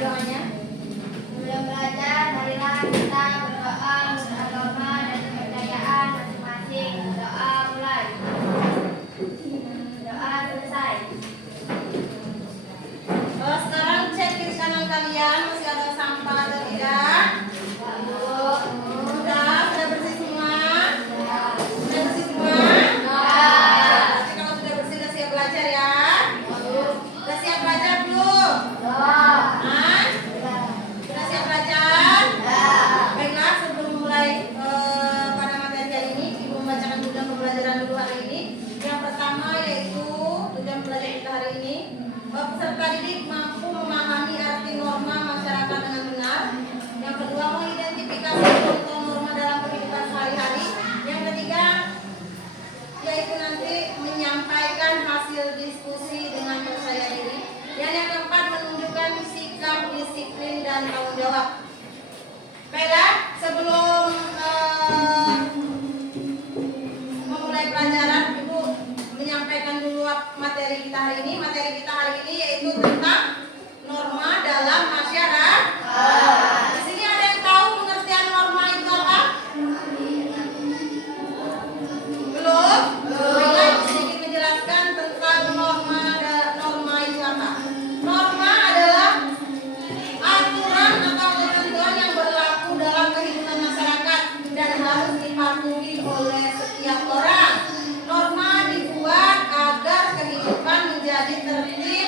doanya. Sebelum belajar, marilah kita berdoa menurut agama dan kepercayaan masing-masing. Doa mulai. Doa selesai. Sekarang cek kiri kanan kalian masih ada sampah atau tidak? Sudah bersih semua? Sudah bersih semua? Berarti kalau sudah bersih sudah siap belajar ya? Sudah siap belajar belum? Hah? Sudah siap belajar? Baiklah, sebelum mulai pada materi hari ini, Ibu membacakan tujuan pembelajaran dulu hari ini. Yang pertama yaitu tujuan pembelajaran kita hari ini, peserta didik mampu memahami arti norma masyarakat dengan benar. Yang kedua, mengidentifikasi contoh norma dalam kehidupan sehari-hari. Yang ketiga, yaitu nanti menyampaikan hasil diskusi dengan percaya diri. Dan yang keempat, menunjukkan sikap disiplin dan tanggung jawab. Baiklah, sebelum memulai pelajaran, Ibu menyampaikan dulu materi kita hari ini. Materi kita hari ini yaitu tentang norma dalam masyarakat. Di sini ada yang tahu pengertian norma itu apa? Belum? Baiklah, Ibu sedikit menjelaskan tentang norma itu apa. Norma adalah aturan atau ketentuan yang berlaku dalam kehidupan masyarakat dan harus dipatuhi oleh setiap orang. Norma dibuat agar kehidupan menjadi tertib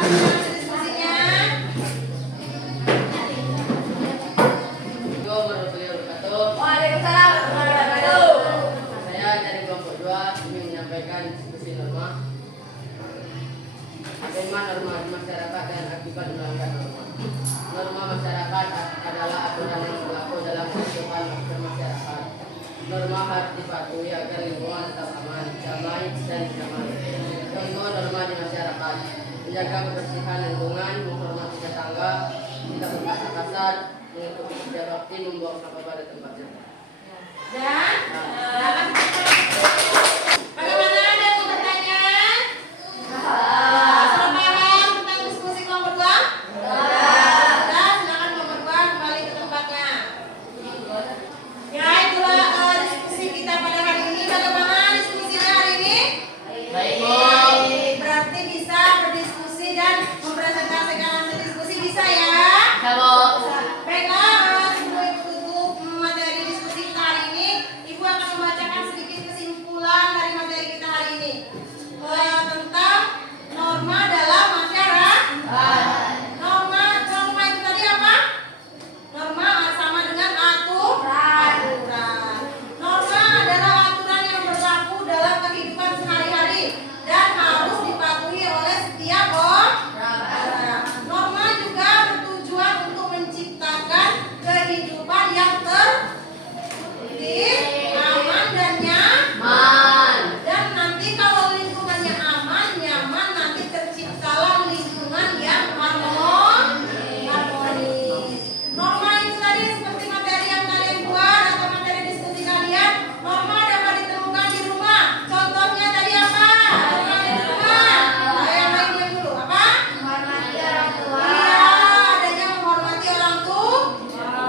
hasil diskusinya? Assalamualaikum warahmatullahi wabarakatuh. Waalaikumsalam warahmatullahi wabarakatuh. Saya dari kelompok 2 ingin menyampaikan diskusi norma. Tema norma di masyarakat dan akibat melanggar norma. Norma masyarakat adalah aturan yang berlaku dalam kehidupan bermasyarakat. Norma harus dipatuhi agar lingkungan tetap aman, damai, dan nyaman. Contoh norma di masyarakat: menjaga kebersihan lingkungan, menghormati tetangga, tidak berkata kasar, mengikuti kerja bakti, membuang sampah pada tempatnya. Dan bagaimana, ada yang mau bertanya? Sudah paham tentang diskusi kelompok 2? Sudah, silakan kelompok 2 kembali ke tempatnya. Ya, itulah diskusi kita pada hari ini. Bagaimana diskusinya hari ini? Baik, Bu. Berarti bisa berdiskusi dan mempresentasikan hasil diskusi, bisa ya? Baiklah, sebelum Ibu tutup materi diskusi kita hari ini, Ibu akan membacakan sedikit kesimpulan dari materi kita hari ini tentang norma dalam masyarakat. Norma itu tadi apa? Norma sama dengan aturan. Norma adalah aturan yang berlaku dalam kehidupan sehari-hari dan harus dipatuhi oleh setiap orang. Norma juga bertujuan untuk menciptakan kehidupan yang tertib, aman, dan nyaman. Dan nanti kalau lingkungannya aman, nyaman, nanti terciptalah lingkungan yang harmonis. Norma itu tadi seperti materi yang kalian buat atau materi diskusi kalian. Norma dapat ditemukan di rumah. Contohnya tadi apa? Norma di rumah. Yang lain diam dulu. Apa? Menghormati orang tua. Iya, adanya menghormati orang tua.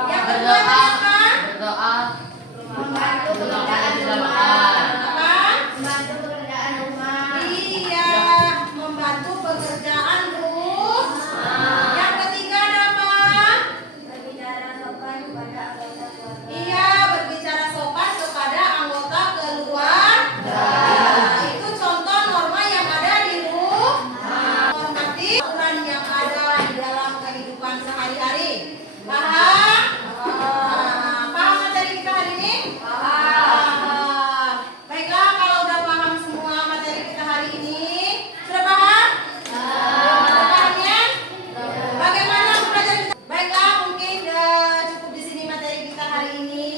Yang kedua tadi apa? Berdoa. Membantu pekerjaan rumah. Apa? Membantu pekerjaan rumah. Iya, membantu pekerjaan rumah. Yang ketiga ada apa? Berbicara sopan kepada anggota keluarga. Iya, berbicara sopan kepada anggota keluarga. Itu contoh norma yang ada di rumah. Menghormati aturan yang ada di dalam kehidupan sehari-hari. Paham? Paham materi kita hari ini? Paham. Baiklah, kalau udah paham semua materi kita hari ini, sudah paham? Sudah paham ya? Bagaimana belajar? Baiklah, mungkin cukup di sini materi kita hari ini.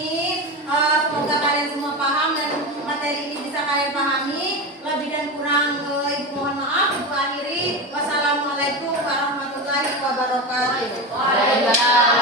Semoga kalian semua paham dan materi ini bisa kalian pahami. Lebih dan kurang Ibu mohon maaf. Ibu akhiri. Wassalamualaikum warahmatullahi wabarakatuh. Waalaikumsalam.